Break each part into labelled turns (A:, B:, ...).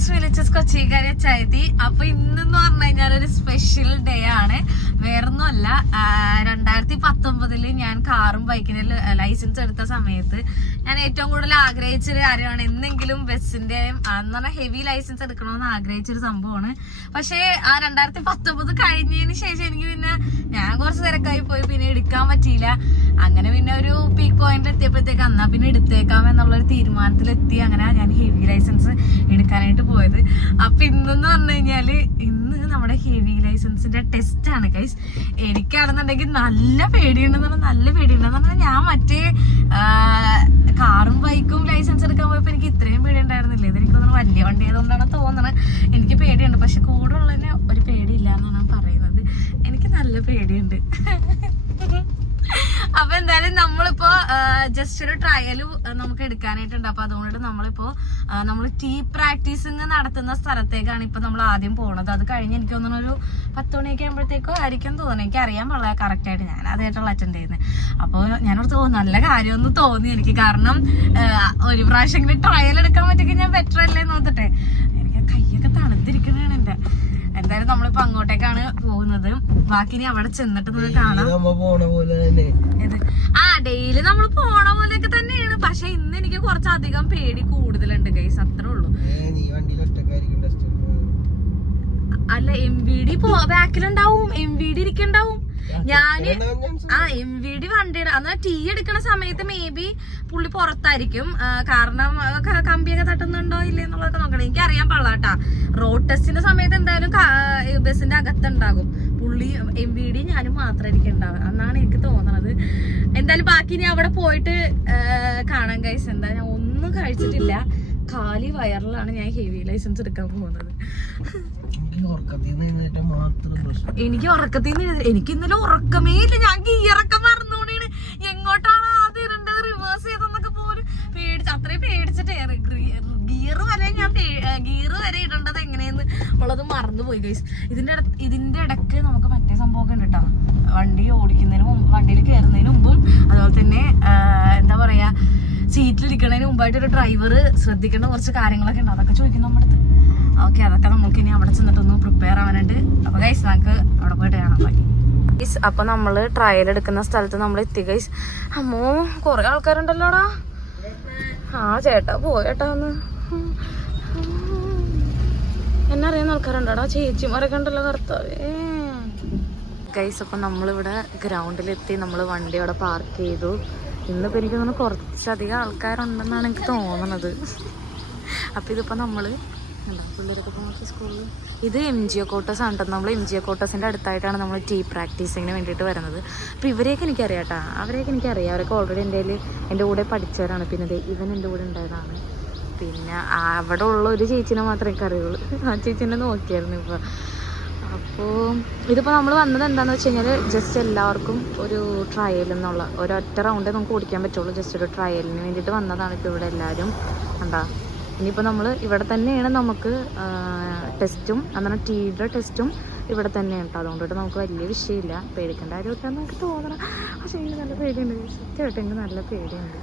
A: കൊച്ചു വിളിച്ചസ് കൊച്ചിക്കാരി ചൈതി അപ്പൊ ഇന്നെന്ന് പറഞ്ഞു കഴിഞ്ഞാൽ ഒരു സ്പെഷ്യൽ ഡേ ആണ്. വേറൊന്നുമല്ല രണ്ടായിരത്തി പത്തൊമ്പതിൽ ഞാൻ കാറും ബൈക്കിന് ലൈസൻസ് എടുത്ത സമയത്ത് ഞാൻ ഏറ്റവും കൂടുതൽ ആഗ്രഹിച്ചൊരു കാര്യമാണ് എന്തെങ്കിലും ബസ്സിന്റെയും എന്ന് പറഞ്ഞാൽ ഹെവി ലൈസൻസ് എടുക്കണമെന്ന് ആഗ്രഹിച്ചൊരു സംഭവമാണ്. പക്ഷേ ആ രണ്ടായിരത്തി പത്തൊമ്പത് കഴിഞ്ഞതിന് ശേഷം എനിക്ക് പിന്നെ ഞാൻ കുറച്ച് തിരക്കായി പോയി. പിന്നെ എടുക്കാൻ പറ്റിയില്ല. അങ്ങനെ പിന്നെ ഒരു പീക്ക് പോയിന്റ് എത്തിയപ്പോഴത്തേക്ക് എന്നാ പിന്നെ എടുത്തേക്കാം എന്നുള്ളൊരു തീരുമാനത്തിലെത്തി. അങ്ങനെ ഞാൻ ഹെവി ലൈസൻസ് എടുക്കാനായിട്ട് പോയത്. അപ്പൊ ഇന്നെന്ന് പറഞ്ഞു കഴിഞ്ഞാൽ ഇന്ന് നമ്മുടെ ഹെവി ലൈസൻസിന്റെ ടെസ്റ്റ് ആണ് കൈസ് എനിക്കാണെന്നുണ്ടെങ്കിൽ നല്ല പേടിയുണ്ടെന്ന് പറഞ്ഞാൽ നല്ല പേടിയുണ്ടെന്ന് പറഞ്ഞാൽ ഞാൻ മറ്റേ കാറും ബൈക്കും ലൈസൻസ് എടുക്കാൻ പോയപ്പോ എനിക്ക് ഇത്രയും പേടി ഉണ്ടായിരുന്നില്ല ഇത് എനിക്ക് തോന്നുന്നു വലിയ വണ്ടി ആയതുകൊണ്ടാണ് തോന്നുന്നത് എനിക്ക് പേടിയുണ്ട്. പക്ഷെ കൂടെ ഉള്ളതിന് ഒരു പേടിയില്ല എന്നാണ് പറയുന്നത്. എനിക്ക് നല്ല പേടിയുണ്ട്. അപ്പൊ എന്തായാലും നമ്മളിപ്പോ ജസ്റ്റ് ഒരു ട്രയൽ നമുക്ക് എടുക്കാനായിട്ടുണ്ട്. അപ്പൊ അതുകൊണ്ട് നമ്മളിപ്പോ നമ്മൾ ടീ പ്രാക്ടീസിങ് നടത്തുന്ന സ്ഥലത്തേക്കാണ് ഇപ്പൊ നമ്മൾ ആദ്യം പോണത്. അത് കഴിഞ്ഞ് എനിക്ക് തോന്നുന്നു ഒരു പത്ത് മണിയൊക്കെ ആകുമ്പോഴത്തേക്കോ ആയിരിക്കും തോന്നുന്നു. എനിക്ക് അറിയാൻ പാടില്ല കറക്റ്റ് ആയിട്ട് ഞാൻ അതായിട്ടുള്ള അറ്റൻഡ് ചെയ്യുന്നത് അപ്പോൾ ഞാനോട് തോന്നുന്നു നല്ല കാര്യമൊന്നും തോന്നി എനിക്ക്. കാരണം ഒരു പ്രാവശ്യം ട്രയൽ എടുക്കാൻ പറ്റുമെങ്കിൽ ഞാൻ ബെറ്റർ അല്ലേ നോക്കട്ടെ എനിക്ക് കൈയൊക്കെ തണുത്തിരിക്കുന്നതാണ് എന്റെ എന്തായാലും നമ്മളിപ്പോ അങ്ങോട്ടേക്കാണ് പോകുന്നത്. ബാക്കി ഇനി അവിടെ ചെന്നിട്ട് നമുക്ക് കാണാം? ആ ഡെയിലി നമ്മൾ പോണ പോലെയൊക്കെ തന്നെയാണ്. പക്ഷെ ഇന്ന് എനിക്ക് കുറച്ചധികം പേടി കൂടുതലുണ്ട് ഗൈസ് അത്രേ ഉള്ളൂ. അല്ല എം വി ഡി ബാക്കിലുണ്ടാവും. എം വി ഡി ഇരിക്കണ്ടാവും. ഞാൻ ആ എം വി ഡി വണ്ടിയുടെ അന്ന് ടീ എടുക്കണ സമയത്ത് മേ ബി പുള്ളി പുറത്തായിരിക്കും. കാരണം കമ്പിയൊക്കെ തട്ടുന്നുണ്ടോ ഇല്ലേ എന്നുള്ളതൊക്കെ നോക്കണം. എനിക്ക് അറിയാൻ പാടാട്ടാ റോഡ് ടെസ്റ്റിന്റെ സമയത്ത് എന്തായാലും ബസിന്റെ ബസ്സിന്റെ അകത്തുണ്ടാകും. പുള്ളി എം വി ഡി ഞാനും മാത്രമായിരിക്കും ഉണ്ടാവുക. എന്നാണ് എനിക്ക് തോന്നണത്. എന്തായാലും ബാക്കി ഇനി അവിടെ പോയിട്ട് കാണാൻ കഴിച്ചെന്താ ഞാൻ ഒന്നും കഴിച്ചിട്ടില്ല. കാലി വയറിലാണ് ഞാൻ ഹെവി ലൈസൻസ് എടുക്കാൻ പോകുന്നത്.
B: എനിക്ക് ഉറക്കത്തിൽ നിന്ന്
A: എനിക്ക് ഇന്നലെ ഉറക്കമേ ഇല്ല. ഞാൻ ഗിയറൊക്കെ മറന്നോണീണ്. എങ്ങോട്ടാണ് ആദ്യം ഇരണ്ടത് റിവേഴ്സ് ചെയ്തെന്നൊക്കെ പോലും പേടിച്ച് അത്രയും പേടിച്ചിട്ട് ഗിയർ വരെ ഞാൻ ഗിയർ വരെ ഇടേണ്ടത് എങ്ങനെയെന്ന് ഉള്ളത് മറന്നു പോയി ഗൈസ് ഇതിന്റെ ഇതിന്റെ ഇടയ്ക്ക് നമുക്ക് മറ്റേ സംഭവമൊക്കെ ഉണ്ട് കേട്ടോ വണ്ടി ഓടിക്കുന്നതിന് മുമ്പ് വണ്ടിയിൽ കയറുന്നതിന് മുമ്പും അതുപോലെ തന്നെ എന്താ പറയാ സീറ്റിലിരിക്കുന്നതിന് മുമ്പായിട്ട് ഒരു ഡ്രൈവർ ശ്രദ്ധിക്കേണ്ട കുറച്ച് കാര്യങ്ങളൊക്കെ ഉണ്ട്. അതൊക്കെ ചോദിക്കും നമ്മുടെ അടുത്ത് ഓക്കെ അതൊക്കെ നമുക്ക് ഇനി അവിടെ ചെന്നിട്ടൊന്ന് പ്രിപ്പയർ ആവാനുണ്ട്. അപ്പൊ ഗൈസ് നമുക്ക് അവിടെ പോയിട്ട് കാണാൻ പറ്റി ഗൈസ് അപ്പൊ നമ്മൾ ട്രയൽ എടുക്കുന്ന സ്ഥലത്ത് നമ്മൾ എത്തി ഗൈസ് അമ്മോ കൊറേ ആൾക്കാരുണ്ടല്ലോടാ. ആ ചേട്ടാ പോയേട്ടാ ഒന്ന്. എന്നെ അറിയുന്ന ആൾക്കാരുണ്ടോടാ? ചേച്ചിമാരൊക്കെ ഉണ്ടല്ലോ കർത്താവേ. ഗൈസ് അപ്പൊ നമ്മളിവിടെ ഗ്രൗണ്ടിലെത്തി നമ്മൾ വണ്ടി അവിടെ പാർക്ക് ചെയ്തു. ഇന്നിപ്പോ എനിക്ക് തോന്നുന്നു കുറച്ചധികം ആൾക്കാരുണ്ടെന്നാണ് എനിക്ക് തോന്നുന്നത് അപ്പൊ ഇതിപ്പോ നമ്മൾ കണ്ടോ, പിള്ളേരൊക്കെ പോകുന്ന സ്കൂളിൽ ഇത് എം ജി ഒ കോട്ടേഴ്സ് ആണ് നമ്മൾ എം ജി ഒ കോട്ടേഴ്സിന്റെ അടുത്തായിട്ടാണ് നമ്മൾ ടീ പ്രാക്ടീസിങ്ങിന് വേണ്ടിയിട്ട് വരുന്നത്. അപ്പോൾ ഇവരെയൊക്കെ എനിക്കറിയാം കേട്ടോ അവരെയൊക്കെ എനിക്കറിയാം. അവരൊക്കെ ഓൾറെഡി എന്റെ എന്റെ കൂടെ പഠിച്ചവരാണ്. പിന്നെ ഇവൻ എന്റെ കൂടെ ഉണ്ടായതാണ്. പിന്നെ അവിടെ ഉള്ള ഒരു ചേച്ചിനെ മാത്രമേ എനിക്കറിയുള്ളൂ. ആ ചേച്ചിനെ നോക്കിയായിരുന്നു ഇപ്പോൾ അപ്പോൾ ഇതിപ്പോൾ നമ്മൾ വന്നത് എന്താണെന്ന് വെച്ച് കഴിഞ്ഞാൽ ജസ്റ്റ് എല്ലാവർക്കും ഒരു ട്രയൽ എന്നുള്ള ഒരൊറ്റ റൗണ്ടേ നമുക്ക് ഓടിക്കാൻ പറ്റുള്ളൂ. ജസ്റ്റ് ഒരു ട്രയലിന് വേണ്ടിയിട്ട് വന്നതാണ് ഇപ്പോൾ ഇവിടെ എല്ലാവരും എന്താ ഇനിയിപ്പോൾ നമ്മൾ ഇവിടെ തന്നെയാണ് നമുക്ക് ടെസ്റ്റും അങ്ങനെ ടീയുടെ ടെസ്റ്റും ഇവിടെ തന്നെയാണ് കേട്ടോ അതുകൊണ്ടിട്ട് നമുക്ക് വലിയ വിഷയമില്ല. പേടിക്കേണ്ട കാര്യമൊക്കെ നമുക്ക് തോന്നണം. പക്ഷേ എനിക്ക് നല്ല പേടിയുണ്ട്. സത്യമായിട്ട് എനിക്ക് നല്ല പേടിയുണ്ട്.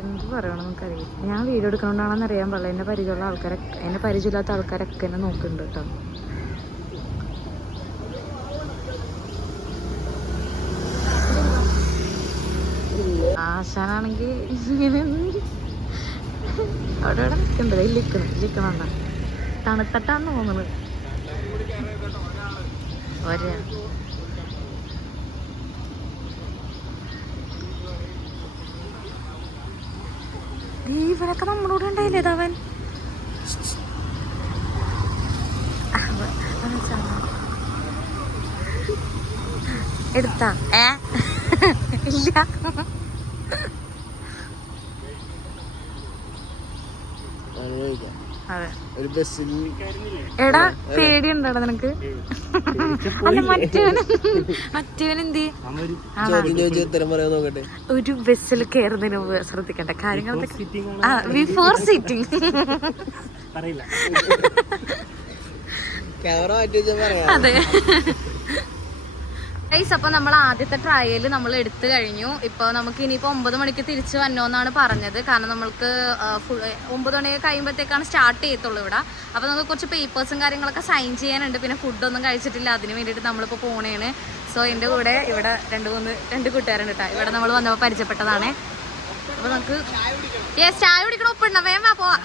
A: എന്ത് പറയണം നമുക്കറിയാം ഞാൻ വീഡിയോ എടുക്കണോണ്ടാണെന്ന് അറിയാൻ പാടില്ല. എന്നെ പരിചയമുള്ള ആൾക്കാരൊക്കെ എന്നെ പരിചയമില്ലാത്ത ആൾക്കാരൊക്കെ എന്നെ നോക്കുന്നുണ്ട് കേട്ടോ ആശാനാണെങ്കിൽ ഇങ്ങനെ അവിടെ ഇവിടെ നിൽക്കണ്ടത് ഇല്ലിക്കണം ഇല്ലിക്കണണ്ട തണുത്തട്ടാന്ന് തോന്നുന്നത് ഒരേ. ഇവിടൊക്കെ കൂടെ ഉണ്ടായില്ലേ അവൻ എടുത്താ. ഏ? ഇല്ല അതെ
B: ഒരു ബസ്സിൽ
A: എടാ പേടിയുണ്ടോടാ നിനക്ക്? അല്ല മറ്റവന് മറ്റവൻ എന്ത്?
B: ചോദ്യം ചോദിച്ച ഉത്തരം പറയാൻ നോക്കട്ടെ?
A: ഒരു ബസ്സിൽ കയറുന്നതിന് മുമ്പ് ശ്രദ്ധിക്കണ്ട. കാര്യങ്ങളൊക്കെ ആ ബിഫോർ സീറ്റിംഗ്
B: ക്യാമറ മാറ്റി വെച്ചാൽ പറയാം.
A: അതെ. ഗൈസ് അപ്പൊ നമ്മൾ ആദ്യത്തെ ട്രയൽ നമ്മൾ എടുത്തു കഴിഞ്ഞു. ഇപ്പൊ നമുക്ക് ഇനിയിപ്പോ ഒമ്പത് മണിക്ക് തിരിച്ചു വന്നോന്നാണ് പറഞ്ഞത്. കാരണം നമ്മൾക്ക് ഫുൾ ഒമ്പത് മണി കഴിയുമ്പോഴത്തേക്കാണ് സ്റ്റാർട്ട് ചെയ്യത്തുള്ളൂ ഇവിടെ. അപ്പൊ നമുക്ക് കുറച്ച് പേപ്പേഴ്സും കാര്യങ്ങളൊക്കെ സൈൻ ചെയ്യാനുണ്ട്. പിന്നെ ഫുഡൊന്നും കഴിച്ചിട്ടില്ല. അതിന് വേണ്ടിയിട്ട് നമ്മളിപ്പോൾ പോണേണ്. സോ എന്റെ കൂടെ ഇവിടെ രണ്ട് മൂന്ന് രണ്ട് കൂട്ടുകാരുണ്ട് കേട്ടോ ഇവിടെ നമ്മൾ വന്നപ്പോൾ പരിചയപ്പെട്ടതാണ്. അപ്പൊ നമുക്ക് യെസ് ചായ കുടിക്കണം. ഒപ്പിടണം വേമാ പോവാ.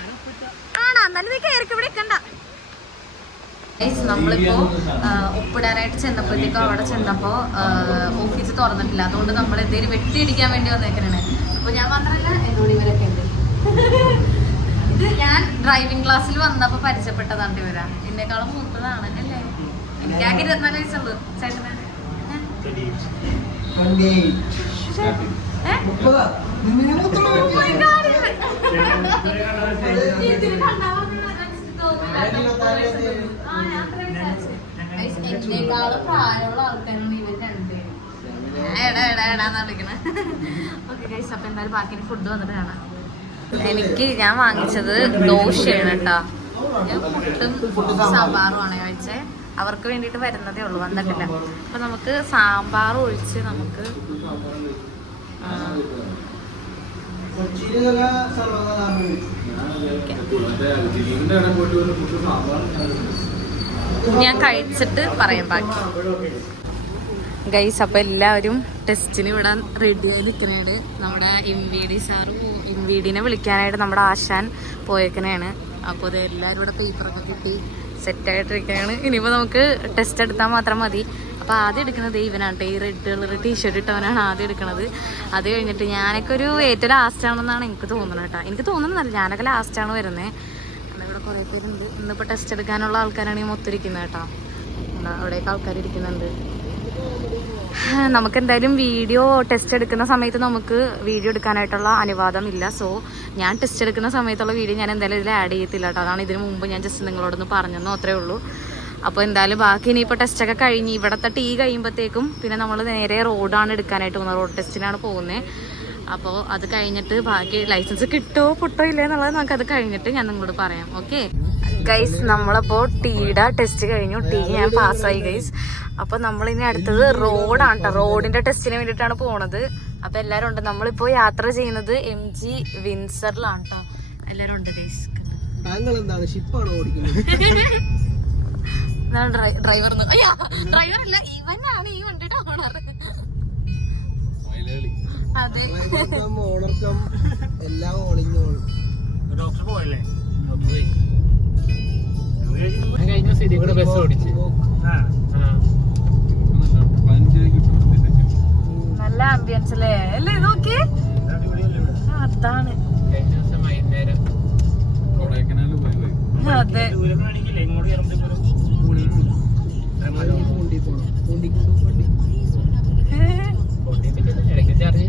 A: ആണോ എന്നാലും നീ കയറിക്ക് ഇവിടെ Guys, നമ്മളിപ്പോ ആ, ഒപ്പിടാനായിട്ട് ചെന്നപ്പോഴത്തേക്കും അവിടെ ചെന്നപ്പോ ഓഫീസ് തുറന്നിട്ടില്ല. അതുകൊണ്ട് നമ്മൾ എന്തെങ്കിലും വെട്ടിയിടിക്കാൻ വേണ്ടി വന്നേക്കണേ. അപ്പൊ ഞാൻ മാത്രല്ല എന്നോട് ഇവരൊക്കെ ഉണ്ട്. ഇത് ഞാൻ ഡ്രൈവിംഗ് ക്ലാസ്സിൽ വന്നപ്പോൾ പരിചയപ്പെട്ടതാണ് ഇവരാ. എന്നെക്കാളും മൂത്തതാണ് അല്ലേ? എനിക്കാകെ ഇരുപത്തിനാല് വയസ്സുള്ളൂ. ചേട്ടന്. ഇതിന് ആ, ഞാൻ അത്രയും വിചാരിച്ചു. Guys, എന്നെക്കാളും പ്രായമുള്ള ആൾക്കാരാണ് ഇവർ രണ്ടുപേരും എടാ എടാ എടാന്ന് വിളിക്കണേ? ഓക്കെ ഗൈസ് അപ്പൊ എന്തായാലും ബാക്കി ഫുഡ് വന്നിട്ട് കാണാം. എനിക്ക് ഞാൻ വാങ്ങിച്ചത് ദോശയാണ് കേട്ടോ. ഞാൻ പുട്ടും സാമ്പാറുമാണ് കഴിച്ചേ. അവർക്ക് വേണ്ടിയിട്ട് വരുന്നതേ ഉള്ളൂ വന്നിട്ടില്ല. അപ്പൊ നമുക്ക് സാമ്പാർ ഒഴിച്ച് നമുക്ക് ആ, ഞാൻ കഴിച്ചിട്ട് പറയാം ബാക്കി. ഗൈസ് അപ്പൊ എല്ലാവരും ടെസ്റ്റിന് ഇവിടെ ആയി നിൽക്കണേണ് നമ്മുടെ M V D sir M V ഡിനെ വിളിക്കാനായിട്ട് നമ്മുടെ ആശാൻ പോയേക്കണേണ് അപ്പോൾ ഇത് എല്ലാവരും ഇവിടെ പേപ്പറൊക്കെ കിട്ടി സെറ്റായിട്ടിരിക്കുകയാണ് ഇനിയിപ്പോൾ നമുക്ക് ടെസ്റ്റ് എടുത്താൽ മാത്രം മതി. അപ്പോൾ ആദ്യം എടുക്കുന്നത് ഇവനാണ്. ഈ റെഡ് കളർ ടീഷർട്ട് ഇട്ടവനാണ് ആദ്യം എടുക്കുന്നത്. അത് കഴിഞ്ഞിട്ട് ഞാനൊക്കെ ഒരു ഏറ്റവും ലാസ്റ്റ് ആണെന്നാണ് എനിക്ക് തോന്നുന്നത് കേട്ടോ. എനിക്ക് തോന്നുന്നതല്ല ഞാനൊക്കെ ലാസ്റ്റാണ് വരുന്നത്. അവിടെ ഇവിടെ കുറേ പേരുണ്ട്. ഇന്നിപ്പോൾ ടെസ്റ്റ് എടുക്കാനുള്ള ആൾക്കാരാണ് ഈ മൊത്തം ഇരിക്കുന്നത് കേട്ടോ അവിടേക്ക് ആൾക്കാർ ഇരിക്കുന്നുണ്ട്. നമുക്ക് എന്തായാലും വീഡിയോ ടെസ്റ്റ് എടുക്കുന്ന സമയത്ത് നമുക്ക് വീഡിയോ എടുക്കാനായിട്ടുള്ള അനുവാദം ഇല്ല സോ ഞാൻ ടെസ്റ്റ് എടുക്കുന്ന സമയത്തുള്ള വീഡിയോ ഞാൻ എന്തായാലും ഇതിൽ ആഡ് ചെയ്യത്തില്ല കേട്ടോ. അതാണ് ഇതിന് മുമ്പ് ഞാൻ ജസ്റ്റ് നിങ്ങളോടൊന്ന് പറഞ്ഞെന്നോ അത്രേ ഉള്ളൂ. അപ്പോൾ എന്തായാലും ബാക്കി ഇനിയിപ്പോൾ ടെസ്റ്റൊക്കെ കഴിഞ്ഞ് ഇവിടത്തെ ടീ കഴിയുമ്പോഴത്തേക്കും പിന്നെ നമ്മൾ നേരെ റോഡാണ് എടുക്കാനായിട്ട് പോകുന്നത്. റോഡ് ടെസ്റ്റിനാണ് പോകുന്നത്. അപ്പോൾ അത് കഴിഞ്ഞിട്ട് ബാക്കി ലൈസൻസ് കിട്ടോ പൊട്ടോ ഇല്ലേ എന്നുള്ളത് നമുക്ക് അത് കഴിഞ്ഞിട്ട് ഞാൻ നിങ്ങളോട് പറയാം ഓക്കെ ഗൈസ് നമ്മളപ്പോൾ ടീയുടെ ടെസ്റ്റ് കഴിഞ്ഞു. ടീ ഞാൻ പാസ്സായി ഗൈസ് അപ്പോൾ നമ്മളിനി അടുത്തത് റോഡാണ് കേട്ടോ റോഡിന്റെ ടെസ്റ്റിന് വേണ്ടിയിട്ടാണ് പോണത്. അപ്പോൾ എല്ലാരും ഉണ്ട്. നമ്മളിപ്പോൾ യാത്ര ചെയ്യുന്നത് എം ജി വിൻസറിലാണ് കേട്ടോ എല്ലാവരും ഉണ്ട് ഗൈസ് ഡ്രൈവർ ഡ്രൈവർ അല്ല ഇവനാണ് ഈ വണ്ടിയുടെ ഓണർ അതെ.
B: ഓണർക്കം എല്ലാം
C: ഡോക്ടർ പോയല്ലേ?
B: കഴിഞ്ഞ സ്ഥിതി കൂടെ ബസ് ഓടിച്ച്.
C: ആ.
A: നല്ല ആംബിയൻസ് അല്ലേ അല്ലേ നോക്കി അതാണ്.
B: കഴിഞ്ഞ ദിവസം വൈകുന്നേരം
A: അതെ.
B: പൂണ്ടി പൂണ്ടിക്കൊണ്ട് വണ്ടി ഇടയ്ക്ക് ചാർജ്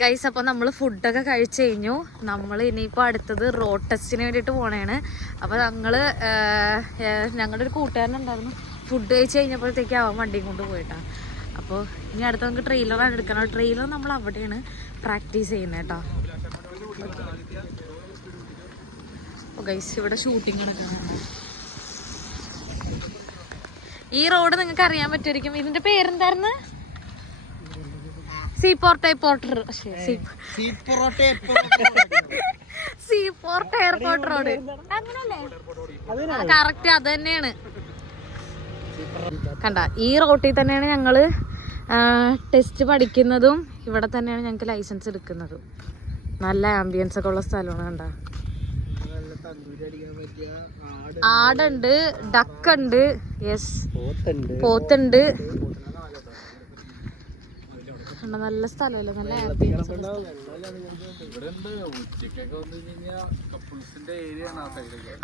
A: ഗൈസ് അപ്പോൾ നമ്മൾ ഫുഡൊക്കെ കഴിച്ചു കഴിഞ്ഞു. നമ്മൾ ഇനിയിപ്പോൾ അടുത്തത് റോഡ് ടെസ്റ്റിന് വേണ്ടിയിട്ട് പോണേണ്. അപ്പോൾ ഞങ്ങൾ ഞങ്ങളുടെ ഒരു കൂട്ടുകാരനുണ്ടായിരുന്നു ഫുഡ് കഴിച്ച് കഴിഞ്ഞപ്പോഴത്തേക്ക് അവൻ വണ്ടിയും കൊണ്ട് പോയിട്ടാണ് അപ്പോൾ ഇനി അടുത്ത നമുക്ക് ട്രെയിലറാണ് എടുക്കണം. ട്രെയിലർ നമ്മൾ അവിടെയാണ് പ്രാക്ടീസ് ചെയ്യുന്നത് കേട്ടോ. ഗൈസ് ഇവിടെ ഷൂട്ടിംഗ് നടക്കുന്നുണ്ട് ഈ റോഡ് നിങ്ങൾക്ക് അറിയാൻ പറ്റുമായിരിക്കും. ഇതിന്റെ പേരെന്തായിരുന്നു? Seaport porter seaport airport road. അങ്ങനല്ലേ? കറക്റ്റ് അത് തന്നെയാണ്. കണ്ട ഈ റോട്ടിൽ തന്നെയാണ് ഞങ്ങൾ ടെസ്റ്റ് പഠിക്കുന്നതും ഇവിടെ തന്നെയാണ് ഞങ്ങൾക്ക് ലൈസൻസ് എടുക്കുന്നതും. നല്ല ആംബിയൻസ് ഒക്കെ ഉള്ള സ്ഥലമാണ് കണ്ട. ആടുണ്ട്. ഡക്കുണ്ട് യെസ്
B: പോത്തുണ്ട്.
A: കണ്ട നല്ല സ്ഥലമല്ലേ നല്ല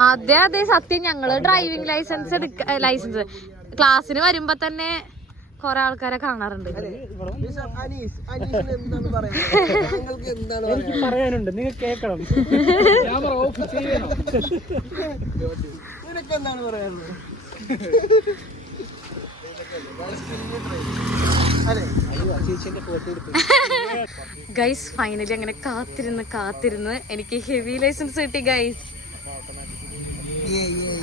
A: അതെ അതെ സത്യം. ഞങ്ങൾ ഡ്രൈവിംഗ് ലൈസൻസ് എടുക്ക ലൈസൻസ് ക്ലാസ്സിന് വരുമ്പോ തന്നെ കൊറേ ആൾക്കാരെ കാണാറുണ്ട്.
C: പറയാനുണ്ട്. നിങ്ങൾ കേൾക്കണം.
B: നിനക്ക് എന്താണ് പറയാനുള്ളത്?
A: ഗൈസ് ഫൈനലി അങ്ങനെ കാത്തിരുന്ന് കാത്തിരുന്ന് എനിക്ക് ഹെവി ലൈസൻസ് കിട്ടി ഗൈസ്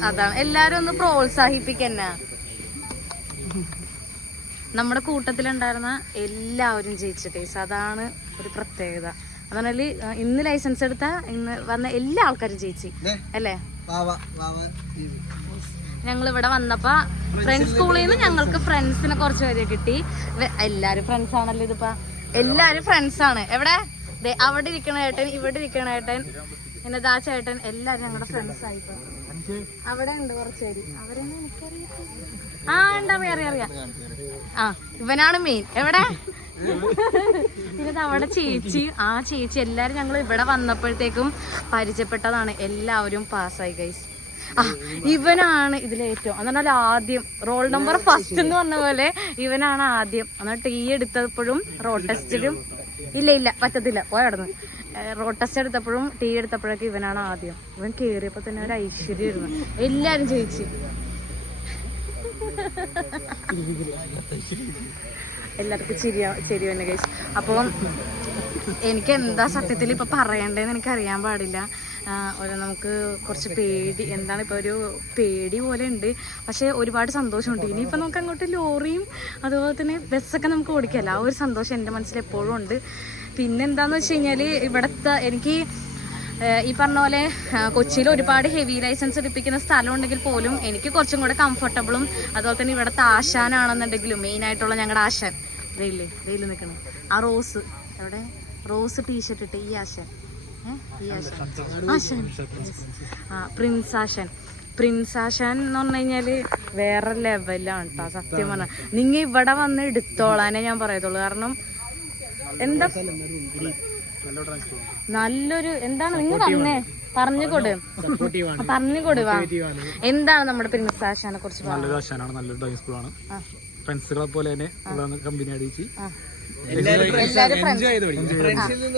A: അതാണ്. എല്ലാരും ഒന്ന് പ്രോത്സാഹിപ്പിക്കന്നെ. നമ്മുടെ കൂട്ടത്തിലുണ്ടായിരുന്ന എല്ലാവരും ജയിച്ചു കേസ് അതാണ് ഒരു പ്രത്യേകത. അതാണെങ്കിൽ ഇന്ന് ലൈസൻസ് എടുത്ത ഇന്ന് വന്ന എല്ലാ ആൾക്കാരും ജയിച്ചു. അല്ലേ. ഞങ്ങൾ ഇവിടെ വന്നപ്പോ ഫ്രണ്ട്സ് സ്കൂളിൽ നിന്ന് ഞങ്ങൾക്ക് ഫ്രണ്ട്സിനെ കുറച്ച് പേര് കിട്ടി. എല്ലാരും ഫ്രണ്ട്സ് ആണല്ലോ ഇതിപ്പോ. എല്ലാരും ഫ്രണ്ട്സ് ആണ്. എവിടെ? അവിടെ ഇരിക്കണ ഏട്ടൻ ഇവിടെ ഇരിക്കണ ഏട്ടൻ പിന്നെ ദാ ചേട്ടൻ എല്ലാരും ഞങ്ങളുടെ ഫ്രണ്ട്സ് ആയിപ്പോ അവിടെ ഉണ്ട് കുറച്ച് പേര് അവരൊന്നും എനിക്കറിയാം ആ ഉണ്ടാ? അറിയാം അറിയാം ആ ഇവനാണ് മെയിൻ എവിടെ? പിന്നെ അവിടെ ചേച്ചി. ആ ചേച്ചി എല്ലാരും ഞങ്ങൾ ഇവിടെ വന്നപ്പോഴത്തേക്കും പരിചയപ്പെട്ടതാണ്. എല്ലാവരും പാസ്സായി ഗൈസ് ഇവനാണ് ഇതിലേറ്റവും എന്നാൽ ആദ്യം റോൾ നമ്പർ ഫസ്റ്റ് എന്ന് പറഞ്ഞ പോലെ ഇവനാണ് ആദ്യം. എന്നാൽ ടീ എടുത്തപ്പോഴും റോഡ് ടെസ്റ്റിലും ഇല്ല ഇല്ല പറ്റത്തില്ല പോയടന്ന് റോഡ് ടെസ്റ്റ് എടുത്തപ്പോഴും ടീ എടുത്തപ്പോഴൊക്കെ ഇവനാണ് ആദ്യം. ഇവൻ കേറിയപ്പോ തന്നെ ഒരു ഐശ്വര്യമായിരുന്നു. എല്ലാരും ജയിച്ചു. എല്ലാവർക്കും ചിരിയാ ചിരി തന്നെ കഴിച്ചു അപ്പം എനിക്ക് എന്താ സത്യത്തിൽ ഇപ്പൊ പറയണ്ടേന്ന് എനിക്ക് അറിയാൻ പാടില്ല. ഒരു നമുക്ക് കുറച്ച് പേടി. എന്താണ് ഇപ്പൊ ഒരു പേടി പോലെ ഉണ്ട്. പക്ഷേ ഒരുപാട് സന്തോഷമുണ്ട്. ഇനിയിപ്പോൾ നമുക്ക് അങ്ങോട്ട് ലോറിയും അതുപോലെ തന്നെ ബസ്സൊക്കെ നമുക്ക് ഓടിക്കല്ല ആ ഒരു സന്തോഷം എന്റെ മനസ്സിൽ എപ്പോഴും ഉണ്ട്. പിന്നെന്താന്ന് വെച്ച് കഴിഞ്ഞാൽ ഇവിടുത്തെ എനിക്ക് ഈ പറഞ്ഞ പോലെ കൊച്ചിയിൽ ഒരുപാട് ഹെവി ലൈസൻസ് എടുപ്പിക്കുന്ന സ്ഥലം ഉണ്ടെങ്കിൽ പോലും എനിക്ക് കുറച്ചും കൂടെ കംഫർട്ടബിളും അതുപോലെ തന്നെ ഇവിടുത്തെ ആശാനാണെന്നുണ്ടെങ്കിലും മെയിൻ ആയിട്ടുള്ള ഞങ്ങളുടെ ആശാൻ. ഇതയില്ലേ ഇല്ലേ നിൽക്കണം ആ റോസ് എവിടെ? റോസ് ടീഷർട്ട് ഇട്ട് ഈ ആശാൻ. ആശാൻ ആ പ്രിൻസ് ആശാൻ പ്രിൻസ് ആശാൻ എന്ന് പറഞ്ഞു കഴിഞ്ഞാൽ വേറെ ലെവലാണ് കേട്ടോ സത്യം പറഞ്ഞാൽ നിങ്ങ ഇവിടെ വന്ന് എടുത്തോളാനേ ഞാൻ പറയത്തുള്ളൂ. കാരണം എന്താ നല്ലൊരു എന്താണ് നിങ്ങൾ പറഞ്ഞേ പറഞ്ഞുകൊടു പറഞ്ഞുകൊട് വാ. എന്താണ് നമ്മുടെ പ്രിൻസ് ആശാനെ കുറിച്ച്
C: നല്ലൊരു ആശാനാണ് നല്ലൊരു ഡ്രൈവിംഗ് സ്കൂളാണ് ഫ്രണ്ട്സുകളെ പോലെ തന്നെ കമ്പനി അടിച്ച്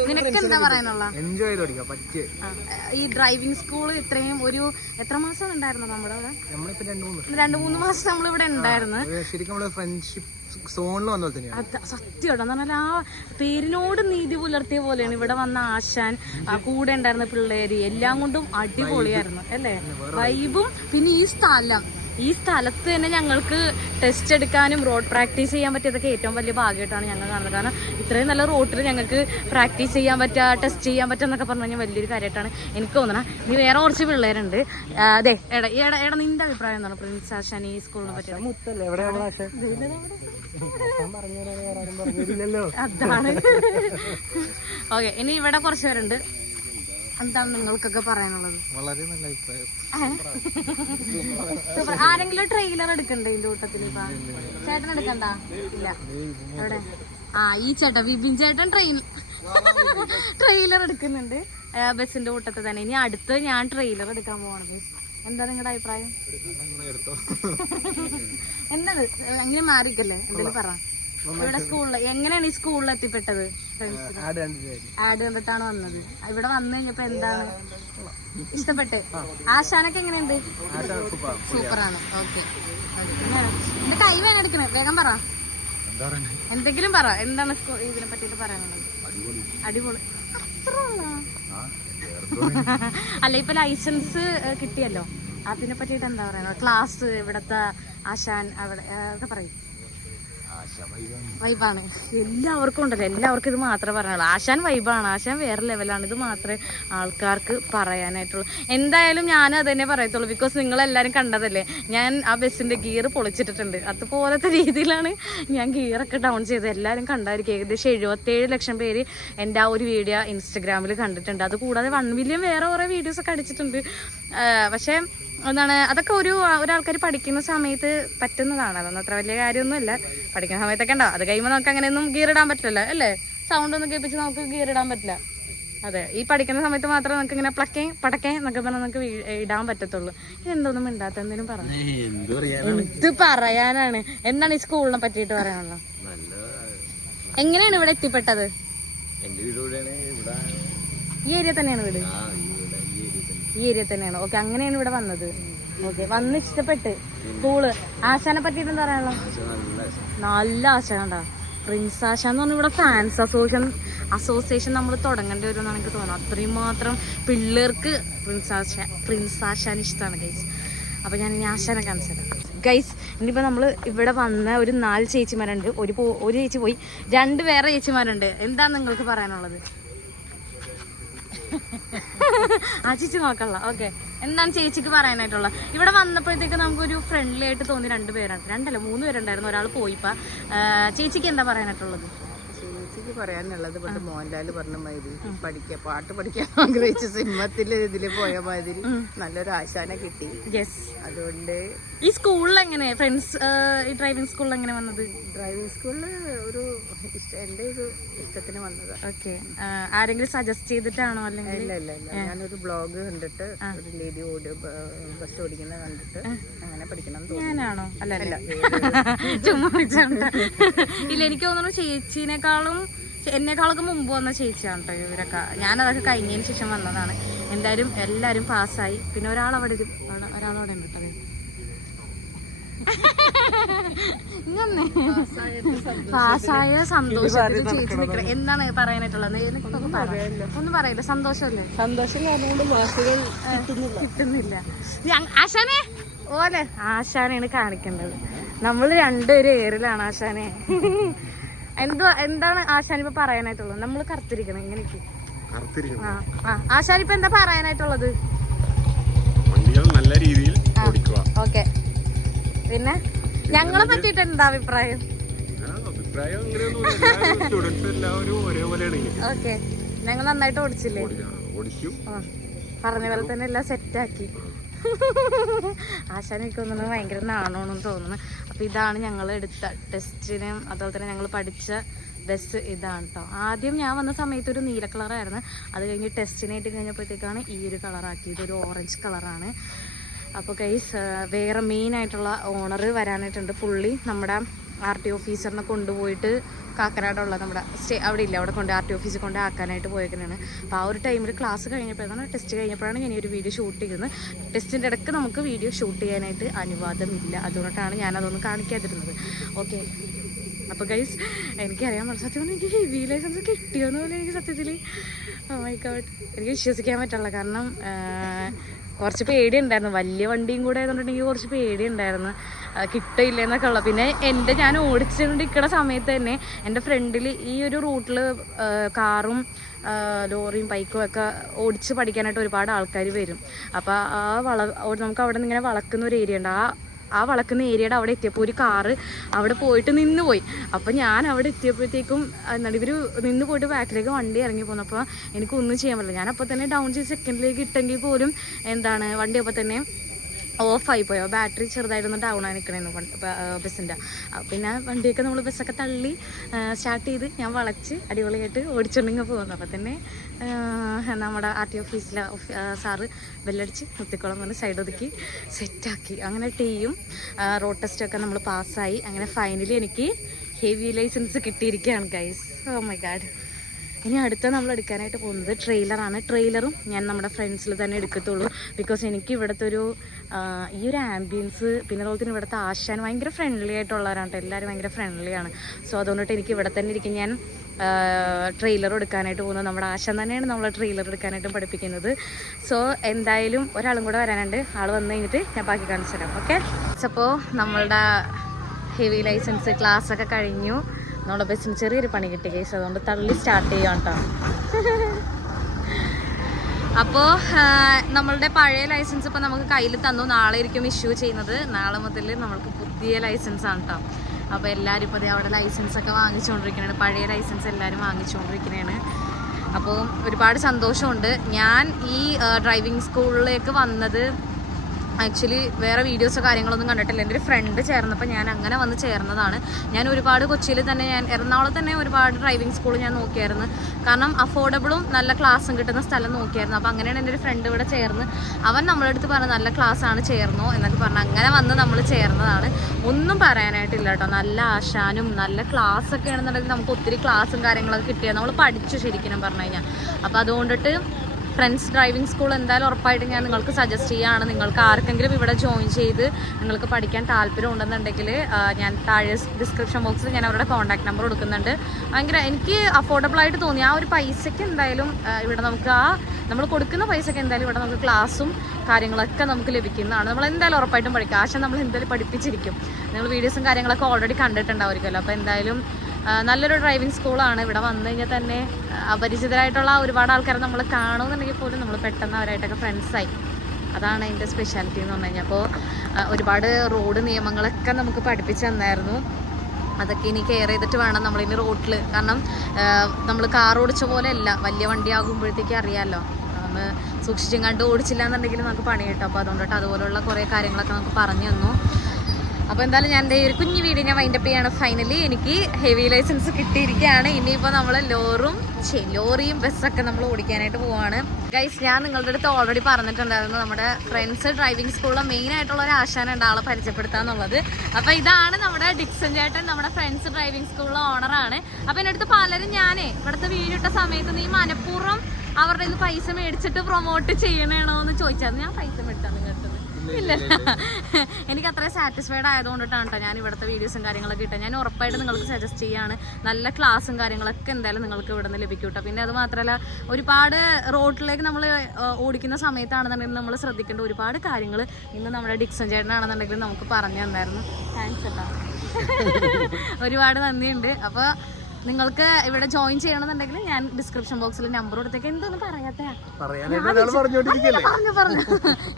A: നിനക്ക് എന്താ പറയാനുള്ള?
B: എൻജോയ് ചെയ്ത് പഠിക്കാം പറ്റിയ.
A: ഈ ഡ്രൈവിംഗ് സ്കൂൾ ഇത്രയും ഒരു എത്ര മാസം ഉണ്ടായിരുന്നു നമ്മുടെ അവിടെ?
B: രണ്ടു മൂന്ന്
A: മാസം. നമ്മൾ ഇവിടെ ഉണ്ടായിരുന്നു.
B: ശരിക്കും നമ്മൾ ഫ്രണ്ട്ഷിപ്പ് സോണിൽ വന്ന പോലെ തന്നെയാണ്.
A: അത് എന്ന് പറഞ്ഞാൽ ആ പേരിനോട് നീതി പുലർത്തിയ പോലെയാണ് ഇവിടെ വന്ന ആശാൻ ആ കൂടെ ഉണ്ടായിരുന്ന പിള്ളേര് എല്ലാം കൊണ്ടും അടിപൊളിയായിരുന്നു അല്ലേ? വൈബും പിന്നെ ഈ സ്ഥലം. ഈ സ്ഥലത്ത് തന്നെ ഞങ്ങൾക്ക് ടെസ്റ്റ് എടുക്കാനും റോഡ് പ്രാക്ടീസ് ചെയ്യാൻ പറ്റിയതൊക്കെ ഏറ്റവും വലിയ ഭാഗ്യമായിട്ടാണ് ഞങ്ങൾ കാണുന്നത്. കാരണം ഇത്രയും നല്ല റോട്ടിൽ ഞങ്ങൾക്ക് പ്രാക്ടീസ് ചെയ്യാൻ പറ്റുക ടെസ്റ്റ് ചെയ്യാൻ പറ്റുക എന്നൊക്കെ പറഞ്ഞു കഴിഞ്ഞാൽ വലിയൊരു കാര്യമായിട്ടാണ് എനിക്ക് തോന്നണം ഇനി വേറെ കുറച്ച് പിള്ളേരുണ്ട്. അതെ എടാ എടാ എടാ നിന്റെ അഭിപ്രായം എന്താണ്? പ്രിൻസ് ആശാൻ ഈ സ്കൂളിനെ പറ്റി അതാണ്. ഓക്കെ ഇനി ഇവിടെ കുറച്ച് പേരുണ്ട്. എന്താണ് നിങ്ങൾക്കൊക്കെ പറയാനുള്ളത്?
B: വളരെ നല്ല അഭിപ്രായം.
A: ആരെങ്കിലും ട്രെയിലർ എടുക്കണ്ടേ ഇതിന്റെ കൂട്ടത്തിൽ ചേട്ടൻ എടുക്കണ്ട? ഇല്ല. എവിടെ? ആ ഈ ചേട്ടൻ വിപിൻ ചേട്ടൻ ട്രെയിൻ ട്രെയിലർ എടുക്കുന്നുണ്ട്. ബസ്സിന്റെ കൂട്ടത്തിൽ തന്നെ. ഇനി അടുത്ത് ഞാൻ ട്രെയിലർ എടുക്കാൻ പോവാണത് എന്താ നിങ്ങളുടെ അഭിപ്രായം? എന്താണ് അങ്ങനെ മാറിക്കല്ലേ എന്തെങ്കിലും പറ. ഇവിടെ സ്കൂളിൽ എങ്ങനെയാണ് ഈ സ്കൂളിൽ എത്തിപ്പെട്ടത്? ആഡ് കണ്ടിട്ടാണ് വന്നത്. ഇവിടെ വന്നു കഴിഞ്ഞപ്പോ എന്താണ്? ഇഷ്ടപ്പെട്ട്? ആശാനൊക്കെ എങ്ങനെയുണ്ട്? സൂപ്പറാണ്. ഓക്കെ. എന്റെ കൈ വേണം എടുക്കണേ. വേഗം പറ. എന്തെങ്കിലും പറ. എന്താണ് ഇതിനെ പറ്റിട്ട് പറയാനുള്ളത്? അടിപൊളി. അത്ര ഉള്ളോ? അല്ല ഇപ്പൊ ലൈസൻസ് കിട്ടിയല്ലോ. അതിനെ പറ്റിട്ട് എന്താ പറയുന്നത് ക്ലാസ് ഇവിടത്തെ ആശാൻ അവിടെ അതൊക്കെ ഒക്കെ പറയും. വൈബാണ് എല്ലാവർക്കും ഉണ്ടല്ലോ. എല്ലാവർക്കും ഇത് മാത്രമേ പറയാനുള്ളൂ. ആശാൻ വൈബാണ് ആശാൻ വേറെ ലെവലാണ് ഇത് മാത്രമേ ആൾക്കാർക്ക് പറയാനായിട്ടുള്ളൂ. എന്തായാലും ഞാൻ അത് തന്നെ പറയത്തുള്ളൂ. ബിക്കോസ് നിങ്ങളെല്ലാവരും കണ്ടതല്ലേ? ഞാൻ ആ ബസ്സിന്റെ ഗിയർ പൊളിച്ചിട്ടിട്ടുണ്ട്. അതുപോലത്തെ രീതിയിലാണ് ഞാൻ ഗിയറൊക്കെ ഡൗൺ ചെയ്തത്. എല്ലാവരും കണ്ടായിരിക്കും. ഏകദേശം എഴുപത്തേഴ് ലക്ഷം പേര് എന്റെ ആ ഒരു വീഡിയോ ഇൻസ്റ്റഗ്രാമിൽ കണ്ടിട്ടുണ്ട്. അതുകൂടാതെ വൺ മില്യൺ വേറെ കുറേ വീഡിയോസൊക്കെ അടിച്ചിട്ടുണ്ട്. പക്ഷേ എന്താണ് അതൊക്കെ ഒരു ഒരാൾക്കാർ പഠിക്കുന്ന സമയത്ത് പറ്റുന്നതാണ്. അതൊന്നും അത്ര വലിയ കാര്യമൊന്നുമില്ല. പഠിക്കുന്ന സമയത്തൊക്കെ ഉണ്ടാവും അത് കഴിയുമ്പോൾ നമുക്ക് അങ്ങനെയൊന്നും ഗീറിടാൻ പറ്റില്ലല്ലോ അല്ലേ? സൗണ്ട് ഒന്നും കേൾപ്പിച്ച് നമുക്ക് ഗീറിടാൻ പറ്റില്ല. അതെ ഈ പഠിക്കുന്ന സമയത്ത് മാത്രമേ നമുക്ക് ഇങ്ങനെ പ്ലക്കേ പടക്കേ എന്നൊക്കെ പറഞ്ഞാൽ നമുക്ക് ഇടാൻ പറ്റത്തുള്ളൂ. ഇതെന്തോന്നും മിണ്ടാത്ത എന്തെങ്കിലും പറഞ്ഞു
B: എന്ത് പറയാ
A: പറയാനാണ്? എന്താണ് ഈ സ്കൂളിനെ പറ്റിയിട്ട് പറയാനുള്ളത് എങ്ങനെയാണ് ഇവിടെ എത്തിപ്പെട്ടത്? ഈ ഏരിയ തന്നെയാണ് വീട്?
B: ഈ ഏരിയ
A: തന്നെയാണ്. ഓക്കെ അങ്ങനെയാണ് ഇവിടെ വന്നത്. ഓക്കെ വന്ന് ഇഷ്ടപ്പെട്ട്. സ്കൂൾ ആശാനെ പറ്റിയിട്ട് എന്താ പറയാനുള്ള നല്ല ആശാനാ പ്രിൻസ് ആശ എന്ന് പറഞ്ഞാൽ ഇവിടെ ഫാൻസ് അസോസിയേഷൻ അസോസിയേഷൻ നമ്മൾ തുടങ്ങേണ്ടി വരും എന്നാണ് എനിക്ക് തോന്നുന്നത്. അത്രയും മാത്രം പിള്ളേർക്ക് പ്രിൻസ് ആശ പ്രിൻസ് ആശാൻ ഇഷ്ടമാണ് ഗൈസ് അപ്പോൾ ഞാൻ ഇനി ആശാനെ കാണിച്ചു തരാം. ഗൈസ് ഇനിയിപ്പോൾ നമ്മൾ ഇവിടെ വന്ന ഒരു നാല് ചേച്ചിമാരുണ്ട്. ഒരു പോ ഒരു ചേച്ചി പോയി. രണ്ട് വേറെ ചേച്ചിമാരുണ്ട്. എന്താണ് നിങ്ങൾക്ക് പറയാനുള്ളത്? ആ ചേച്ചി നോക്കള്ള ഓക്കെ എന്താണ് ചേച്ചിക്ക് പറയാനായിട്ടുള്ളത് ഇവിടെ വന്നപ്പോഴത്തേക്ക് നമുക്കൊരു ഫ്രണ്ട്ലി ആയിട്ട് തോന്നി രണ്ട് പേരാണ്. രണ്ടല്ല മൂന്ന് പേരുണ്ടായിരുന്നു. ഒരാൾ പോയിപ്പോ. ചേച്ചിക്ക് എന്താ പറയാനായിട്ടുള്ളത്?
B: ചേച്ചിക്ക് പറയാനുള്ളത് പണ്ട് മോഹൻലാൽ പറഞ്ഞ മാതിരി പഠിക്കുക പാട്ട് പഠിക്കാൻ ആഗ്രഹിച്ച സിനിമത്തിൽ ഇതിൽ പോയ മാതിരി നല്ലൊരു ആശാന കിട്ടി.
A: യെസ്
B: അതുകൊണ്ട്
A: ഈ സ്കൂളിൽ എങ്ങനെ? ഫ്രണ്ട്സ് ഈ ഡ്രൈവിംഗ് സ്കൂളിൽ എങ്ങനെ വന്നത്?
B: ഡ്രൈവിംഗ് സ്കൂളിൽ ഒരു എന്റെ ഒരു ഇഷ്ടത്തിന് വന്നത്.
A: ഓക്കെ ആരെങ്കിലും സജസ്റ്റ് ചെയ്തിട്ടാണോ അല്ലെങ്കിൽ?
B: ഇല്ല ഇല്ല ഇല്ല. ഞാനൊരു ബ്ലോഗ് കണ്ടിട്ട് ഒരു ലേഡി ഓടി ബസ് ഓടിക്കുന്നത് കണ്ടിട്ട് അങ്ങനെ പഠിക്കണം
A: ഞാനാണോ? അല്ല അല്ല. ചുമ്മാ വെച്ചോണ്ട ഇല്ല എനിക്ക് തോന്നുന്നു ചേച്ചീനേക്കാളും എന്നെക്കാളൊക്കെ മുമ്പ് വന്ന ചേച്ചിയാണ് കേട്ടോ ഇവരൊക്കെ. ഞാനതൊക്കെ കഴിഞ്ഞതിന് ശേഷം വന്നതാണ്. എന്തായാലും എല്ലാരും പാസ്സായി. പിന്നെ ഒരാൾ അവിടെ ഇരി- ഒരാളവിടെ വിട്ടത് പാസ്സായ സന്തോഷത്തിൽ ചേച്ചി നിൽക്കണം എന്താണ് പറയാനായിട്ടുള്ളത്? ഒന്നും പറയില്ല സന്തോഷമല്ലേ?
B: സന്തോഷം
A: കിട്ടുന്നില്ല. ആശാനെ? ഓലെ. ആശാനെയാണ് കാണിക്കേണ്ടത്. നമ്മൾ രണ്ടുപേരും ഏറിലാണ് ആശാനെ. എന്തോ എന്താണ് ആശാൻ ഇപ്പൊ പറയാനായിട്ടുള്ളത്? നമ്മൾ കറുത്തിരിക്കണം. ഇങ്ങനെയൊക്കെ ആ ആ. ആശാൻ ഇപ്പൊ എന്താ പറയാനായിട്ടുള്ളത്?
C: വണ്ടികൾ നല്ല രീതിയിൽ ഓടിക്കുക.
A: ഓക്കെ. പിന്നെ? ഞങ്ങളെ പറ്റിയിട്ട് എന്താ അഭിപ്രായം?
C: അഭിപ്രായം സ്റ്റുഡൻസ് എല്ലാവരും ഒരേപോലെയാണ്.
A: ഓക്കെ. ഞങ്ങൾ നന്നായിട്ട് ഓടിച്ചില്ലേ?
C: ഓടിക്കും
A: പറഞ്ഞ പോലെ തന്നെ എല്ലാം സെറ്റാക്കി. ആശാൻ എനിക്ക് തോന്നുന്നത് ഭയങ്കര നാണോണെന്ന് തോന്നുന്നു. അപ്പോൾ ഇതാണ് ഞങ്ങൾ എടുത്ത ടെസ്റ്റിനും അതുപോലെ തന്നെ ഞങ്ങൾ പഠിച്ച ബസ് ഇതാണ് കേട്ടോ ആദ്യം ഞാൻ വന്ന സമയത്ത് ഒരു നീല കളറായിരുന്നു. അത് കഴിഞ്ഞ് ടെസ്റ്റിനായിട്ട് കഴിഞ്ഞപ്പോഴത്തേക്കാണ് ഈ ഒരു കളറാക്കിയത്. ഒരു ഓറഞ്ച് കളറാണ്. അപ്പോൾ കൈസ് വേറെ മെയിൻ ആയിട്ടുള്ള ഓണർ വരാനായിട്ടുണ്ട്. പുള്ളി നമ്മുടെ ആർ ടി ഓഫീസറിനെ കൊണ്ടുപോയിട്ട് കാക്കനാടുള്ള നമ്മുടെ സ്റ്റേ അവിടെ ഇല്ല. അവിടെ കൊണ്ട് ആർ ടി ഓഫീസിൽ കൊണ്ട് ആക്കാനായിട്ട് പോയേക്കുന്നതാണ്. അപ്പോൾ ആ ഒരു ടൈമിൽ ക്ലാസ് കഴിഞ്ഞപ്പോഴാണ് ടെസ്റ്റ് കഴിഞ്ഞപ്പോഴാണ് ഞാൻ ഈ ഒരു വീഡിയോ ഷൂട്ട് ചെയ്യുന്നത് ടെസ്റ്റിന്റെ ഇടയ്ക്ക് നമുക്ക് വീഡിയോ ഷൂട്ട് ചെയ്യാനായിട്ട് അനുവാദമില്ല. അതുകൊണ്ടാണ് ഞാനതൊന്ന് കാണിക്കാതിരുന്നത്. ഓക്കെ അപ്പോൾ ഗൈസ് എനിക്കറിയാൻ പറ്റും സത്യം പറഞ്ഞാൽ എനിക്ക് ഹെവി ലൈസൻസ് കിട്ടിയെന്ന് പോലെ എനിക്ക് സത്യത്തിൽ മൈ ഗോഡ് എനിക്ക് വിശ്വസിക്കാൻ പറ്റില്ല കാരണം കുറച്ച് പേടി ഉണ്ടായിരുന്നു വലിയ വണ്ടിയും കൂടെ ആയതുകൊണ്ടെങ്കിൽ കുറച്ച് പേടി ഉണ്ടായിരുന്നു കിട്ടില്ല എന്നൊക്കെ ഉള്ളത് പിന്നെ എന്റെ ഞാൻ ഓടിച്ചുകൊണ്ടിരിക്കുന്ന സമയത്ത് തന്നെ എന്റെ ഫ്രണ്ടിൽ ഈ ഒരു റൂട്ടിൽ കാറും ലോറിയും ബൈക്കും ഒക്കെ ഓടിച്ച് പഠിക്കാനായിട്ട് ഒരുപാട് ആൾക്കാർ വരും. അപ്പോൾ ആ വള നമുക്ക് അവിടെ നിന്ന് ഇങ്ങനെ വളക്കുന്ന ഒരു ഏരിയ ഉണ്ട്. ആ ആ വളക്കുന്ന ഏരിയയുടെ അവിടെ എത്തിയപ്പോൾ ഒരു കാറ് അവിടെ പോയിട്ട് നിന്ന് പോയി അപ്പോൾ ഞാൻ അവിടെ എത്തിയപ്പോഴത്തേക്കും എന്താണ് ഇവർ നിന്ന് പോയിട്ട് ബാക്കിലേക്ക് വണ്ടി ഇറങ്ങി പോന്നപ്പോൾ എനിക്കൊന്നും ചെയ്യാൻ പറ്റില്ല. ഞാൻ അപ്പോൾ തന്നെ ഡൗൺ ചെയ്ത് സെക്കൻഡിലേക്ക് ഇട്ടെങ്കിൽ പോലും എന്താണ് വണ്ടി അപ്പോൾ തന്നെ ഓഫായി പോയോ ബാറ്ററി ചെറുതായിട്ടൊന്ന് ഡൗൺ ആയി നിൽക്കണേന്നു ബസ്സിന്റെ പിന്നെ വണ്ടിയൊക്കെ നമ്മൾ ബസ്സൊക്കെ തള്ളി സ്റ്റാർട്ട് ചെയ്ത് ഞാൻ വളച്ച് അടിപൊളിയായിട്ട് ഓടിച്ചുണ്ടെങ്കിൽ പോകുന്നു. അപ്പോൾ തന്നെ നമ്മുടെ ആർ ടി ഓഫീസിലെ സാറ് ബെല്ലടിച്ച് മുത്തിക്കുളം വന്ന് സൈഡ് ഒതുക്കി സെറ്റാക്കി. അങ്ങനെ ടീയും റോഡ് ടെസ്റ്റൊക്കെ നമ്മൾ പാസ്സായി അങ്ങനെ ഫൈനലി എനിക്ക് ഹെവി ലൈസൻസ് കിട്ടിയിരിക്കുകയാണ് ഗൈസ് ഓ മൈ ഗാഡ് ഇനി അടുത്ത നമ്മൾ എടുക്കാനായിട്ട് പോകുന്നത് ട്രെയിലറാണ് ട്രെയിലറും ഞാൻ നമ്മുടെ ഫ്രണ്ട്സിൽ തന്നെ എടുക്കത്തുള്ളൂ. ബിക്കോസ് എനിക്ക് ഇവിടുത്തെ ഒരു ഈ ഒരു ആംബിയൻസ് പിന്നെ അതുപോലെ തന്നെ ഇവിടുത്തെ ആശാൻ ഭയങ്കര ഫ്രണ്ട്ലി ആയിട്ടുള്ളവരാണ് എല്ലാവരും ഭയങ്കര ഫ്രണ്ട്ലിയാണ് സോ അതുകൊണ്ടിട്ട് എനിക്ക് ഇവിടെ തന്നെ ഇരിക്കും ഞാൻ ട്രെയിലർ എടുക്കാനായിട്ട് പോകുന്നത്. നമ്മുടെ ആശാൻ തന്നെയാണ് നമ്മൾ ട്രെയിലർ എടുക്കാനായിട്ടും പഠിപ്പിക്കുന്നത്. സോ എന്തായാലും ഒരാളും കൂടെ വരാനുണ്ട്. ആൾ വന്നു കഴിഞ്ഞിട്ട് ഞാൻ ബാക്കി കാണിച്ചു തരാം. ഓക്കെ അപ്പോൾ നമ്മളുടെ ഹെവി ലൈസൻസ് ക്ലാസ് ഒക്കെ കഴിഞ്ഞു. നമ്മുടെ ബസ്സിന് ചെറിയൊരു പണി കിട്ടി കേസ് അതുകൊണ്ട് തള്ളി സ്റ്റാർട്ട് ചെയ്യാം കേട്ടോ അപ്പോൾ നമ്മളുടെ പഴയ ലൈസൻസ് ഇപ്പോൾ നമുക്ക് കയ്യിൽ തന്നു. നാളെ ആയിരിക്കും ഇഷ്യൂ ചെയ്യുന്നത്. നാളെ മുതൽ നമ്മൾക്ക് പുതിയ ലൈസൻസ് ആണ് കേട്ടോ അപ്പോൾ എല്ലാവരും ഇപ്പോൾ അവിടെ ലൈസൻസ് ഒക്കെ വാങ്ങിച്ചുകൊണ്ടിരിക്കുന്നതാണ് പഴയ ലൈസൻസ് എല്ലാവരും വാങ്ങിച്ചുകൊണ്ടിരിക്കുന്നതാണ് അപ്പോൾ ഒരുപാട് സന്തോഷമുണ്ട്. ഞാൻ ഈ ഡ്രൈവിംഗ് സ്കൂളിലേക്ക് വന്നത് ആക്ച്വലി വേറെ വീഡിയോസോ കാര്യങ്ങളൊന്നും കണ്ടിട്ടില്ല. എന്റെ ഒരു ഫ്രണ്ട് ചേർന്നപ്പോൾ ഞാൻ അങ്ങനെ വന്ന് ചേർന്നതാണ്. ഞാൻ ഒരുപാട് കൊച്ചിയിൽ തന്നെ ഞാൻ എറണാകുളത്ത് തന്നെ ഒരുപാട് ഡ്രൈവിംഗ് സ്കൂൾ ഞാൻ നോക്കിയായിരുന്നു. കാരണം അഫോർഡബിളും നല്ല ക്ലാസ്സും കിട്ടുന്ന സ്ഥലം നോക്കിയായിരുന്നു. അപ്പോൾ അങ്ങനെയാണ് എന്റെ ഒരു ഫ്രണ്ട് ഇവിടെ ചേർന്ന്. അവൻ നമ്മളെ അടുത്ത് പറഞ്ഞു നല്ല ക്ലാസ്സാണ് ചേർന്നോ എന്നൊക്കെ പറഞ്ഞു അങ്ങനെ വന്ന് നമ്മൾ ചേർന്നതാണ്. ഒന്നും പറയാനായിട്ടില്ല കേട്ടോ. നല്ല ആശാനും നല്ല ക്ലാസ് ഒക്കെ ആണെന്നുണ്ടെങ്കിൽ നമുക്ക് ഒത്തിരി ക്ലാസ്സും കാര്യങ്ങളൊക്കെ കിട്ടിയാൽ നമ്മൾ പഠിച്ചു ശരിക്കും പറഞ്ഞു കഴിഞ്ഞാൽ അപ്പോൾ അതുകൊണ്ടിട്ട് ഫ്രണ്ട്സ് ഡ്രൈവിംഗ് സ്കൂൾ എന്തായാലും ഉറപ്പായിട്ട് ഞാൻ നിങ്ങൾക്ക് സജസ്റ്റ് ചെയ്യുകയാണ് നിങ്ങൾക്ക് ആർക്കെങ്കിലും ഇവിടെ ജോയിൻ ചെയ്ത് നിങ്ങൾക്ക് പഠിക്കാൻ താല്പര്യം ഉണ്ടെന്നുണ്ടെങ്കിൽ ഞാൻ താഴെ ഡിസ്ക്രിപ്ഷൻ ബോക്സിൽ ഞാൻ അവരുടെ കോൺടാക്ട് നമ്പർ കൊടുക്കുന്നുണ്ട്. ഭയങ്കര എനിക്ക് അഫോർഡബിൾ ആയിട്ട് തോന്നി. ആ ഒരു പൈസയ്ക്ക് എന്തായാലും ഇവിടെ നമുക്ക് ആ നമ്മൾ കൊടുക്കുന്ന പൈസയ്ക്ക് എന്തായാലും ഇവിടെ നമുക്ക് ക്ലാസ്സും കാര്യങ്ങളൊക്കെ നമുക്ക് ലഭിക്കുന്നതാണ്. നമ്മൾ എന്തായാലും ഉറപ്പായിട്ടും പഠിക്കുക ആശ നമ്മൾ എന്തായാലും പഠിപ്പിച്ചിരിക്കും. നിങ്ങൾ വീഡിയോസും കാര്യങ്ങളൊക്കെ ഓൾറെഡി കണ്ടിട്ടുണ്ടാവുമായിരിക്കുമല്ലോ. അപ്പോൾ എന്തായാലും നല്ലൊരു ഡ്രൈവിംഗ് സ്കൂളാണ് ഇവിടെ വന്നു കഴിഞ്ഞാൽ തന്നെ അപരിചിതരായിട്ടുള്ള ഒരുപാട് ആൾക്കാരെ നമ്മൾ കാണുമെന്നുണ്ടെങ്കിൽ പോലും നമ്മൾ പെട്ടെന്ന് അവരായിട്ടൊക്കെ ഫ്രണ്ട്സായി അതാണ് അതിന്റെ സ്പെഷ്യാലിറ്റി എന്ന് പറഞ്ഞു കഴിഞ്ഞാൽ അപ്പോൾ ഒരുപാട് റോഡ് നിയമങ്ങളൊക്കെ നമുക്ക് പഠിപ്പിച്ചു തന്നായിരുന്നു. അതൊക്കെ ഇനി കെയർ ചെയ്തിട്ട് വേണം നമ്മളിനി റോട്ടിൽ കാരണം നമ്മൾ കാർ ഓടിച്ച പോലെ അല്ല വലിയ വണ്ടി ആകുമ്പോഴത്തേക്ക് അറിയാമല്ലോ നമ്മൾ സൂക്ഷിച്ചും കണ്ട് ഓടിച്ചില്ല എന്നുണ്ടെങ്കിൽ നമുക്ക് പണി കിട്ടും അപ്പോൾ അതുകൊണ്ടിട്ട് അതുപോലുള്ള കുറേ കാര്യങ്ങളൊക്കെ നമുക്ക് പറഞ്ഞു തന്നു. അപ്പോൾ എന്തായാലും ഞാൻ എന്റെ ഒരു കുഞ്ഞു വീഡിയോ ഞാൻ വൈൻഡപ്പ് ചെയ്യാണ് ഫൈനലി എനിക്ക് ഹെവി ലൈസൻസ് കിട്ടിയിരിക്കുകയാണ്. ഇനിയിപ്പോൾ നമ്മൾ ലോറും ലോറിയും ബസ്സൊക്കെ നമ്മൾ ഓടിക്കാനായിട്ട് പോവാണ്. ഗൈസ് ഞാൻ നിങ്ങളുടെ അടുത്ത് ഓൾറെഡി പറഞ്ഞിട്ടുണ്ടായിരുന്നു. നമ്മുടെ ഫ്രണ്ട്സ് ഡ്രൈവിംഗ് സ്കൂളിലെ മെയിൻ ആയിട്ടുള്ള ഒരു ആശാനുണ്ട് ആളെ പരിചയപ്പെടുത്താന്നുള്ളത്. അപ്പോൾ ഇതാണ് നമ്മുടെ ഡിക്സൺ ചേട്ടൻ നമ്മുടെ ഫ്രണ്ട്സ് ഡ്രൈവിംഗ് സ്കൂളിലെ ഓണറാണ് അപ്പോൾ എന്റെ അടുത്ത് പലരും ഞാനേ ഇവിടുത്തെ വീടിട്ട സമയത്ത് നീ മനഃപൂർവം അവരുടെ പൈസ മേടിച്ചിട്ട് പ്രൊമോട്ട് ചെയ്യണേണോ എന്ന് ചോദിച്ചാൽ ഞാൻ പൈസ മേടിച്ചാൽ നിങ്ങൾക്ക് ഇല്ല എനിക്ക് അത്ര സാറ്റിസ്ഫൈഡ് ആയതുകൊണ്ടിട്ടാണ് കേട്ടോ ഞാൻ ഇവിടുത്തെ വീഡിയോസും കാര്യങ്ങളൊക്കെ ഇട്ടത്. ഞാൻ ഉറപ്പായിട്ട് നിങ്ങൾക്ക് സജസ്റ്റ് ചെയ്യാണ്. നല്ല ക്ലാസ്സും കാര്യങ്ങളൊക്കെ എന്തായാലും നിങ്ങൾക്ക് ഇവിടെ നിന്ന് ലഭിക്കും കേട്ടോ പിന്നെ അത് മാത്രമല്ല ഒരുപാട് റോഡിലേക്ക് നമ്മൾ ഓടിക്കുന്ന സമയത്താണെന്നുണ്ടെങ്കിൽ നമ്മൾ ശ്രദ്ധിക്കേണ്ട ഒരുപാട് കാര്യങ്ങൾ ഇന്ന് നമ്മുടെ ഡിക്സൺ ചേട്ടനാണെന്നുണ്ടെങ്കിൽ നമുക്ക് പറഞ്ഞു തന്നായിരുന്നു. താങ്ക്സ് കേട്ടോ ഒരുപാട് നന്ദിയുണ്ട്. അപ്പോൾ നിങ്ങൾക്ക് ഇവിടെ ജോയിൻ ചെയ്യണമെന്നുണ്ടെങ്കിൽ ഞാൻ ഡിസ്ക്രിപ്ഷൻ ബോക്സിൽ നമ്പർ കൊടുത്തേക്ക്. എന്തൊന്നും പറയാത്ത പറഞ്ഞു പറഞ്ഞു.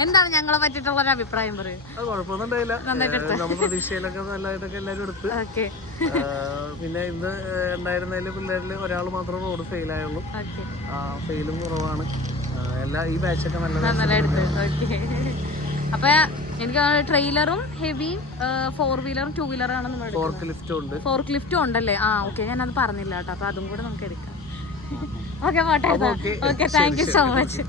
A: എന്താണ് ഞങ്ങളെ പറ്റിയിട്ടുള്ള ഒരു അഭിപ്രായം പറയൂ. ഓക്കെ.
C: പിന്നെ ഇന്ന് ഉണ്ടായിരുന്നതിൽ പിള്ളേരിൽ ഒരാൾ മാത്രമേ റോഡ് ഫെയിൽ ആയുള്ളൂ. ഫെയിലും കുറവാണ്. എല്ലാ ഈ ബാച്ചൊക്കെ
A: നല്ല അപ്പൊ എനിക്ക് ട്രെയിലറും ഹെവി ഫോർ വീലറും ടൂ വീലറും ആണ് നമ്മൾ ഫോർക്ക് ലിഫ്റ്റും ഉണ്ടല്ലേ? ആ ഓക്കെ ഞാൻ അത് പറഞ്ഞില്ല കേട്ടോ. അപ്പൊ അതും കൂടെ നമുക്ക് എടുക്കാം. ഓക്കെ പോട്ടെ okay thank you so much